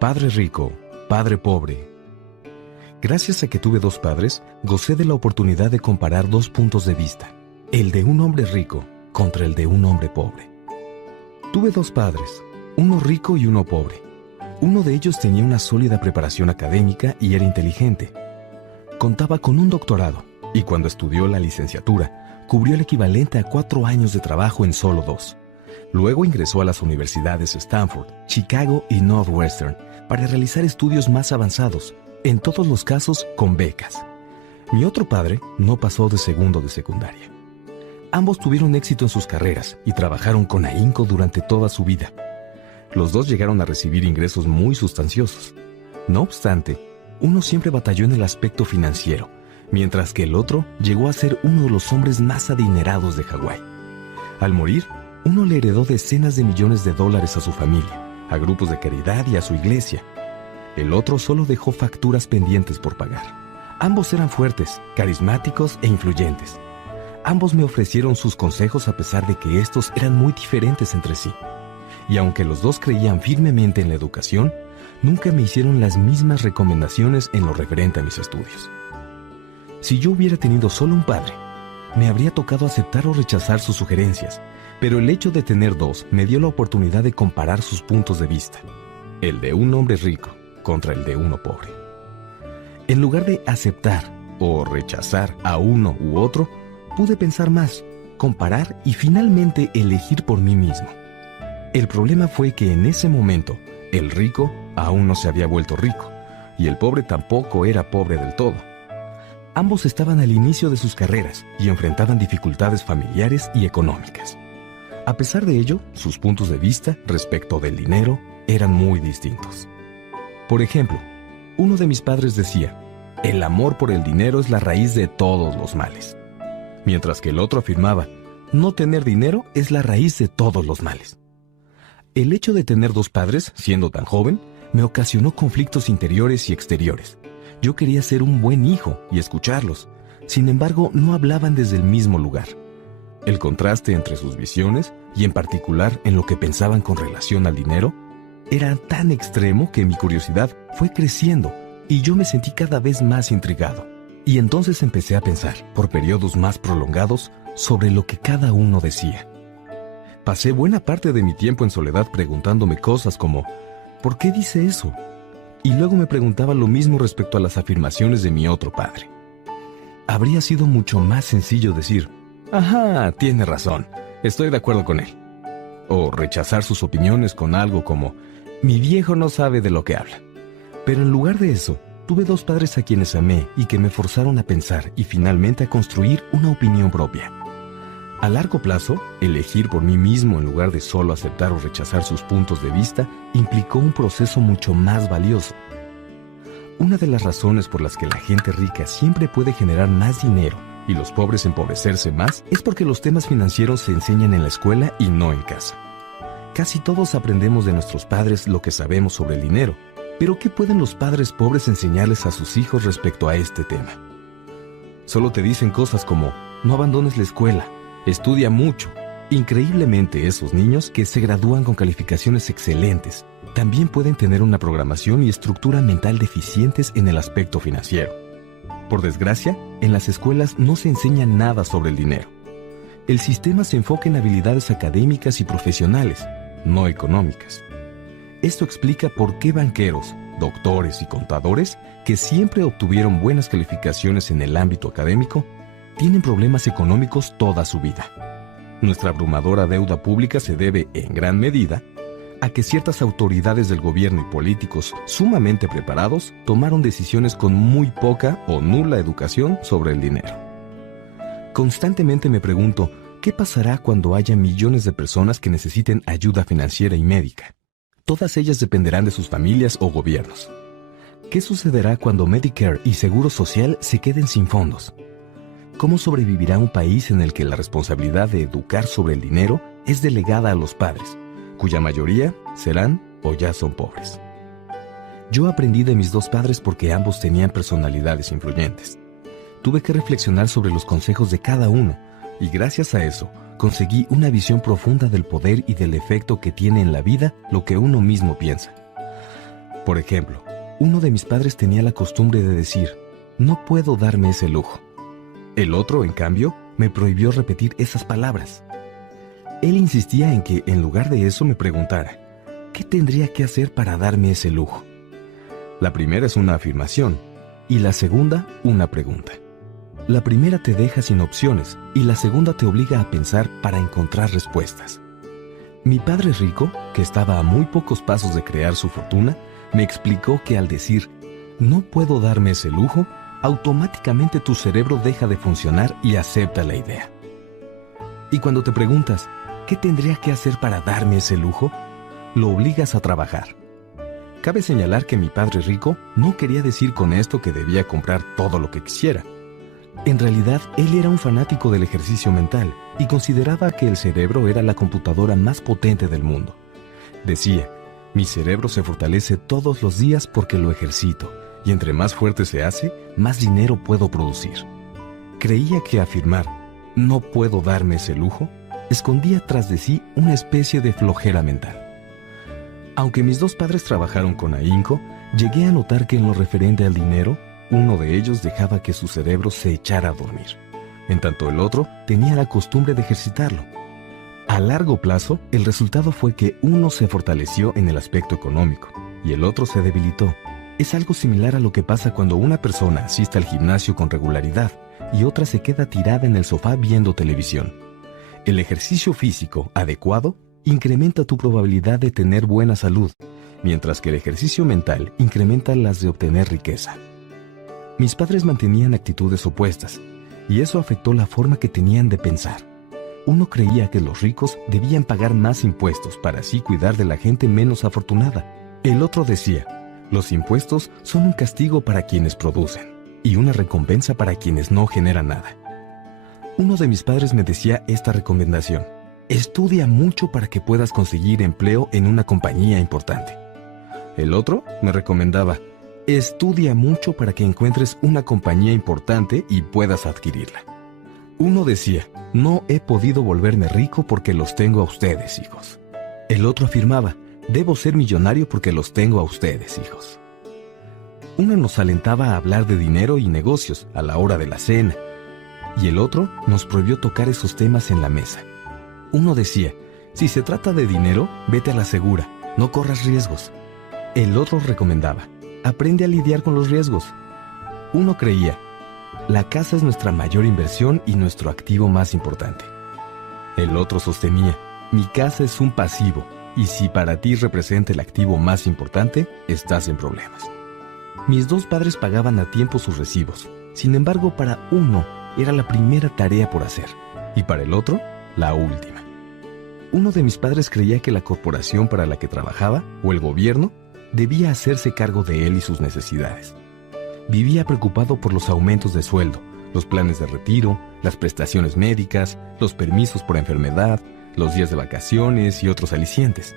Padre rico, padre pobre. Gracias a que tuve dos padres, gocé de la oportunidad de comparar dos puntos de vista, el de un hombre rico contra el de un hombre pobre. Tuve dos padres, uno rico y uno pobre. Uno de ellos tenía una sólida preparación académica y era inteligente. Contaba con un doctorado y cuando estudió la licenciatura, cubrió el equivalente a 4 años de trabajo en solo 2. Luego ingresó a las universidades Stanford, Chicago y Northwestern para realizar estudios más avanzados, en todos los casos con becas. Mi otro padre no pasó de segundo de secundaria. Ambos tuvieron éxito en sus carreras y trabajaron con ahínco durante toda su vida. Los dos llegaron a recibir ingresos muy sustanciosos. No obstante, uno siempre batalló en el aspecto financiero, mientras que el otro llegó a ser uno de los hombres más adinerados de Hawái. Al morir, uno le heredó decenas de millones de dólares a su familia, a grupos de caridad y a su iglesia. El otro solo dejó facturas pendientes por pagar. Ambos eran fuertes, carismáticos e influyentes. Ambos me ofrecieron sus consejos a pesar de que estos eran muy diferentes entre sí. Y aunque los dos creían firmemente en la educación, nunca me hicieron las mismas recomendaciones en lo referente a mis estudios. Si yo hubiera tenido solo un padre, me habría tocado aceptar o rechazar sus sugerencias, pero el hecho de tener dos me dio la oportunidad de comparar sus puntos de vista, el de un hombre rico contra el de uno pobre. En lugar de aceptar o rechazar a uno u otro, pude pensar más, comparar y finalmente elegir por mí mismo. El problema fue que en ese momento, el rico aún no se había vuelto rico, y el pobre tampoco era pobre del todo. Ambos estaban al inicio de sus carreras y enfrentaban dificultades familiares y económicas. A pesar de ello, sus puntos de vista respecto del dinero eran muy distintos. Por ejemplo, uno de mis padres decía, el amor por el dinero es la raíz de todos los males. Mientras que el otro afirmaba, no tener dinero es la raíz de todos los males. El hecho de tener dos padres, siendo tan joven, me ocasionó conflictos interiores y exteriores. Yo quería ser un buen hijo y escucharlos. Sin embargo, no hablaban desde el mismo lugar. El contraste entre sus visiones, y en particular en lo que pensaban con relación al dinero, era tan extremo que mi curiosidad fue creciendo y yo me sentí cada vez más intrigado. Y entonces empecé a pensar, por periodos más prolongados, sobre lo que cada uno decía. Pasé buena parte de mi tiempo en soledad preguntándome cosas como, ¿por qué dice eso? Y luego me preguntaba lo mismo respecto a las afirmaciones de mi otro padre. Habría sido mucho más sencillo decir, ajá, tiene razón, estoy de acuerdo con él. O rechazar sus opiniones con algo como, mi viejo no sabe de lo que habla. Pero en lugar de eso, tuve dos padres a quienes amé y que me forzaron a pensar y finalmente a construir una opinión propia. A largo plazo, elegir por mí mismo en lugar de solo aceptar o rechazar sus puntos de vista implicó un proceso mucho más valioso. Una de las razones por las que la gente rica siempre puede generar más dinero y los pobres empobrecerse más es porque los temas financieros se enseñan en la escuela y no en casa. Casi todos aprendemos de nuestros padres lo que sabemos sobre el dinero, pero ¿qué pueden los padres pobres enseñarles a sus hijos respecto a este tema? Solo te dicen cosas como, no abandones la escuela, estudia mucho. Increíblemente, esos niños que se gradúan con calificaciones excelentes también pueden tener una programación y estructura mental deficientes en el aspecto financiero. Por desgracia, en las escuelas no se enseña nada sobre el dinero. El sistema se enfoca en habilidades académicas y profesionales, no económicas. Esto explica por qué banqueros, doctores y contadores, que siempre obtuvieron buenas calificaciones en el ámbito académico, tienen problemas económicos toda su vida. Nuestra abrumadora deuda pública se debe, en gran medida, a que ciertas autoridades del gobierno y políticos sumamente preparados tomaron decisiones con muy poca o nula educación sobre el dinero. Constantemente me pregunto, ¿qué pasará cuando haya millones de personas que necesiten ayuda financiera y médica? Todas ellas dependerán de sus familias o gobiernos. ¿Qué sucederá cuando Medicare y Seguro Social se queden sin fondos? ¿Cómo sobrevivirá un país en el que la responsabilidad de educar sobre el dinero es delegada a los padres, cuya mayoría serán o ya son pobres? Yo aprendí de mis dos padres porque ambos tenían personalidades influyentes. Tuve que reflexionar sobre los consejos de cada uno, y gracias a eso, conseguí una visión profunda del poder y del efecto que tiene en la vida lo que uno mismo piensa. Por ejemplo, uno de mis padres tenía la costumbre de decir, no puedo darme ese lujo. El otro, en cambio, me prohibió repetir esas palabras. Él insistía en que, en lugar de eso, me preguntara, ¿qué tendría que hacer para darme ese lujo? La primera es una afirmación y la segunda, una pregunta. La primera te deja sin opciones y la segunda te obliga a pensar para encontrar respuestas. Mi padre rico, que estaba a muy pocos pasos de crear su fortuna, me explicó que al decir, no puedo darme ese lujo, automáticamente tu cerebro deja de funcionar y acepta la idea. Y cuando te preguntas, ¿qué tendría que hacer para darme ese lujo?, lo obligas a trabajar. Cabe señalar que mi padre rico no quería decir con esto que debía comprar todo lo que quisiera. En realidad, él era un fanático del ejercicio mental y consideraba que el cerebro era la computadora más potente del mundo. Decía, mi cerebro se fortalece todos los días porque lo ejercito, y entre más fuerte se hace, más dinero puedo producir. Creía que afirmar, no puedo darme ese lujo, escondía tras de sí una especie de flojera mental. Aunque mis dos padres trabajaron con ahínco, llegué a notar que en lo referente al dinero, uno de ellos dejaba que su cerebro se echara a dormir, en tanto el otro tenía la costumbre de ejercitarlo. A largo plazo, el resultado fue que uno se fortaleció en el aspecto económico y el otro se debilitó. Es algo similar a lo que pasa cuando una persona asiste al gimnasio con regularidad y otra se queda tirada en el sofá viendo televisión. El ejercicio físico adecuado incrementa tu probabilidad de tener buena salud, mientras que el ejercicio mental incrementa las de obtener riqueza. Mis padres mantenían actitudes opuestas, y eso afectó la forma que tenían de pensar. Uno creía que los ricos debían pagar más impuestos para así cuidar de la gente menos afortunada. El otro decía, los impuestos son un castigo para quienes producen, y una recompensa para quienes no generan nada. Uno de mis padres me decía esta recomendación, estudia mucho para que puedas conseguir empleo en una compañía importante. El otro me recomendaba, estudia mucho para que encuentres una compañía importante y puedas adquirirla. Uno decía, no he podido volverme rico porque los tengo a ustedes, hijos. El otro afirmaba, debo ser millonario porque los tengo a ustedes, hijos. Uno nos alentaba a hablar de dinero y negocios a la hora de la cena, y el otro nos prohibió tocar esos temas en la mesa. Uno decía, si se trata de dinero, vete a la segura, no corras riesgos. El otro recomendaba, aprende a lidiar con los riesgos. Uno creía, la casa es nuestra mayor inversión y nuestro activo más importante. El otro sostenía, mi casa es un pasivo, y si para ti representa el activo más importante, estás en problemas. Mis dos padres pagaban a tiempo sus recibos, sin embargo para uno era la primera tarea por hacer, y para el otro, la última. Uno de mis padres creía que la corporación para la que trabajaba, o el gobierno, debía hacerse cargo de él y sus necesidades. Vivía preocupado por los aumentos de sueldo, los planes de retiro, las prestaciones médicas, los permisos por enfermedad, los días de vacaciones y otros alicientes.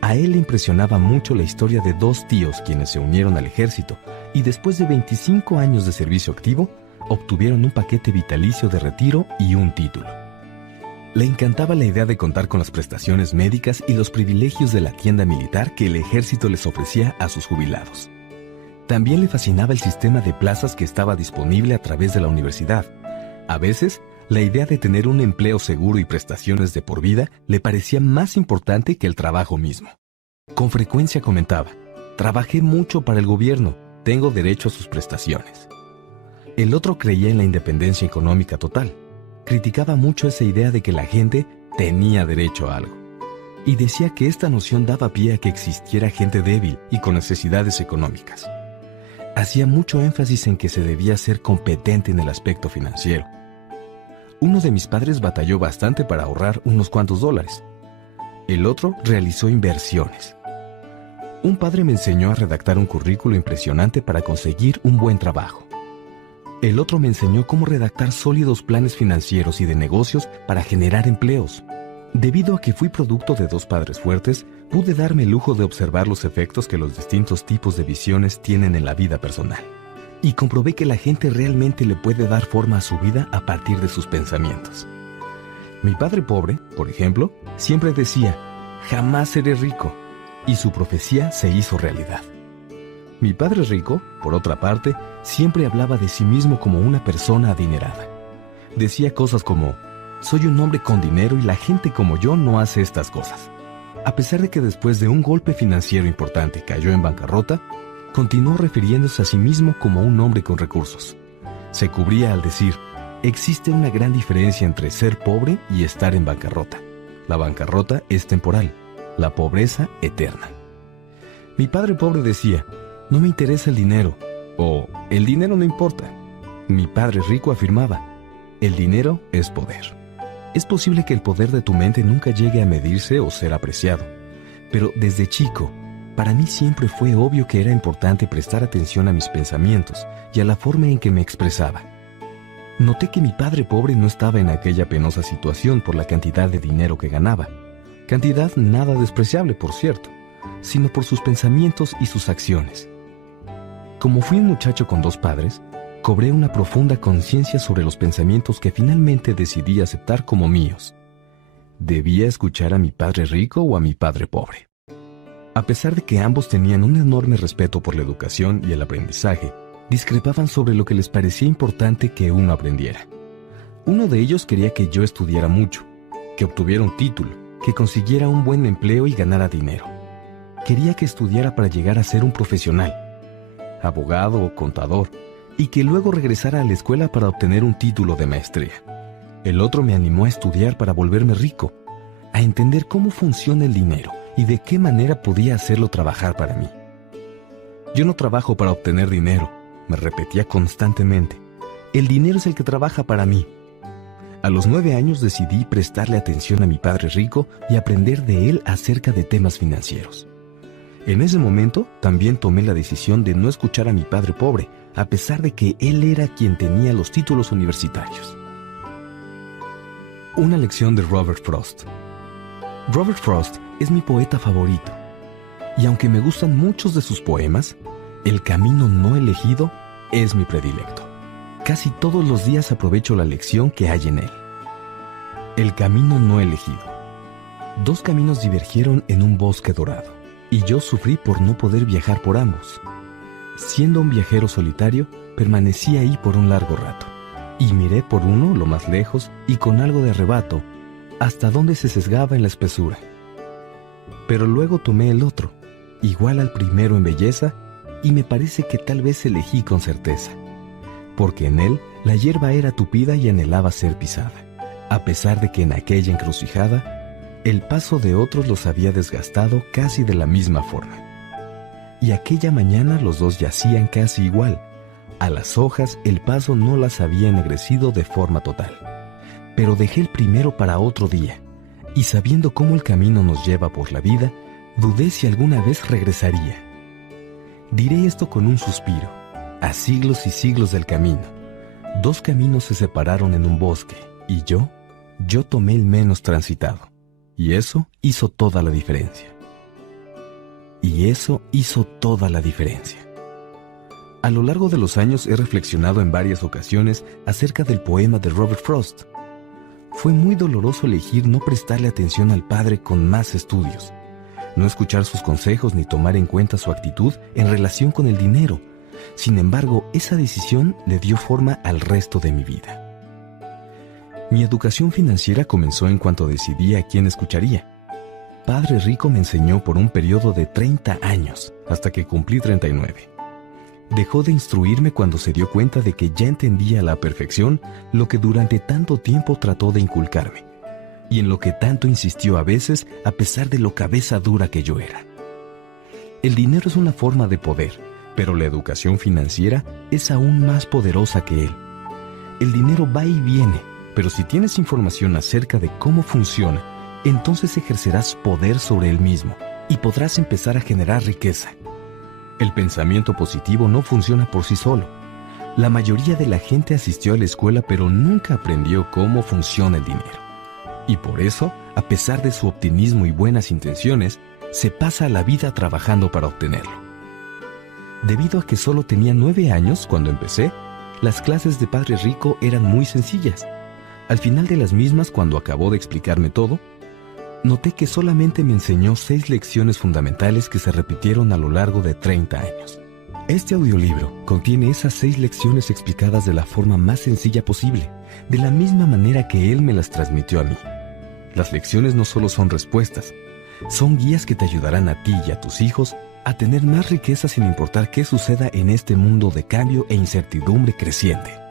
A él le impresionaba mucho la historia de dos tíos quienes se unieron al ejército y después de 25 años de servicio activo, obtuvieron un paquete vitalicio de retiro y un título. Le encantaba la idea de contar con las prestaciones médicas y los privilegios de la tienda militar que el ejército les ofrecía a sus jubilados. También le fascinaba el sistema de plazas que estaba disponible a través de la universidad. A veces, la idea de tener un empleo seguro y prestaciones de por vida le parecía más importante que el trabajo mismo. Con frecuencia comentaba, trabajé mucho para el gobierno, tengo derecho a sus prestaciones. El otro creía en la independencia económica total. Criticaba mucho esa idea de que la gente tenía derecho a algo. Y decía que esta noción daba pie a que existiera gente débil y con necesidades económicas. Hacía mucho énfasis en que se debía ser competente en el aspecto financiero. Uno de mis padres batalló bastante para ahorrar unos cuantos dólares. El otro realizó inversiones. Un padre me enseñó a redactar un currículo impresionante para conseguir un buen trabajo. El otro me enseñó cómo redactar sólidos planes financieros y de negocios para generar empleos. Debido a que fui producto de dos padres fuertes, pude darme el lujo de observar los efectos que los distintos tipos de visiones tienen en la vida personal. Y comprobé que la gente realmente le puede dar forma a su vida a partir de sus pensamientos. Mi padre pobre, por ejemplo, siempre decía, jamás seré rico, y su profecía se hizo realidad. Mi padre rico, por otra parte, siempre hablaba de sí mismo como una persona adinerada. Decía cosas como: soy un hombre con dinero y la gente como yo no hace estas cosas. A pesar de que después de un golpe financiero importante cayó en bancarrota, continuó refiriéndose a sí mismo como un hombre con recursos. Se cubría al decir: existe una gran diferencia entre ser pobre y estar en bancarrota. La bancarrota es temporal, la pobreza eterna. Mi padre pobre decía: no me interesa el dinero, o el dinero no importa. Mi padre rico afirmaba: el dinero es poder. Es posible que el poder de tu mente nunca llegue a medirse o ser apreciado, pero desde chico, para mí siempre fue obvio que era importante prestar atención a mis pensamientos y a la forma en que me expresaba. Noté que mi padre pobre no estaba en aquella penosa situación por la cantidad de dinero que ganaba, cantidad nada despreciable, por cierto, sino por sus pensamientos y sus acciones. Como fui un muchacho con dos padres, cobré una profunda conciencia sobre los pensamientos que finalmente decidí aceptar como míos. ¿Debía escuchar a mi padre rico o a mi padre pobre? A pesar de que ambos tenían un enorme respeto por la educación y el aprendizaje, discrepaban sobre lo que les parecía importante que uno aprendiera. Uno de ellos quería que yo estudiara mucho, que obtuviera un título, que consiguiera un buen empleo y ganara dinero. Quería que estudiara para llegar a ser un profesional, abogado o contador, y que luego regresara a la escuela para obtener un título de maestría. El otro me animó a estudiar para volverme rico, a entender cómo funciona el dinero y de qué manera podía hacerlo trabajar para mí. Yo no trabajo para obtener dinero, me repetía constantemente. El dinero es el que trabaja para mí. A los 9 años decidí prestarle atención a mi padre rico y aprender de él acerca de temas financieros. En ese momento también tomé la decisión de no escuchar a mi padre pobre, a pesar de que él era quien tenía los títulos universitarios. Una lección de Robert Frost. Robert Frost es mi poeta favorito, y aunque me gustan muchos de sus poemas, El camino no elegido es mi predilecto. Casi todos los días aprovecho la lección que hay en él. El camino no elegido. 2 caminos divergieron en un bosque dorado, y yo sufrí por no poder viajar por ambos. Siendo un viajero solitario, permanecí ahí por un largo rato, y miré por uno lo más lejos y con algo de arrebato, hasta donde se sesgaba en la espesura. Pero luego tomé el otro, igual al primero en belleza, y me parece que tal vez elegí con certeza, porque en él la hierba era tupida y anhelaba ser pisada, a pesar de que en aquella encrucijada el paso de otros los había desgastado casi de la misma forma. Y aquella mañana los dos yacían casi igual. A las hojas el paso no las había ennegrecido de forma total. Pero dejé el primero para otro día, y sabiendo cómo el camino nos lleva por la vida, dudé si alguna vez regresaría. Diré esto con un suspiro. A siglos y siglos del camino, 2 caminos se separaron en un bosque, y yo tomé el menos transitado. Y eso hizo toda la diferencia. A lo largo de los años he reflexionado en varias ocasiones acerca del poema de Robert Frost. Fue muy doloroso elegir no prestarle atención al padre con más estudios, no escuchar sus consejos ni tomar en cuenta su actitud en relación con el dinero. Sin embargo, esa decisión le dio forma al resto de mi vida. Mi educación financiera comenzó en cuanto decidí a quién escucharía. Padre Rico me enseñó por un periodo de 30 años, hasta que cumplí 39. Dejó de instruirme cuando se dio cuenta de que ya entendía a la perfección lo que durante tanto tiempo trató de inculcarme, y en lo que tanto insistió a veces a pesar de lo cabeza dura que yo era. El dinero es una forma de poder, pero la educación financiera es aún más poderosa que él. El dinero va y viene, pero si tienes información acerca de cómo funciona, entonces ejercerás poder sobre él mismo y podrás empezar a generar riqueza. El pensamiento positivo no funciona por sí solo. La mayoría de la gente asistió a la escuela pero nunca aprendió cómo funciona el dinero. Y por eso, a pesar de su optimismo y buenas intenciones, se pasa la vida trabajando para obtenerlo. Debido a que solo tenía 9 años cuando empecé, las clases de Padre Rico eran muy sencillas. Al final de las mismas, cuando acabó de explicarme todo, noté que solamente me enseñó 6 lecciones fundamentales que se repitieron a lo largo de 30 años. Este audiolibro contiene esas 6 lecciones explicadas de la forma más sencilla posible, de la misma manera que él me las transmitió a mí. Las lecciones no solo son respuestas, son guías que te ayudarán a ti y a tus hijos a tener más riqueza sin importar qué suceda en este mundo de cambio e incertidumbre creciente.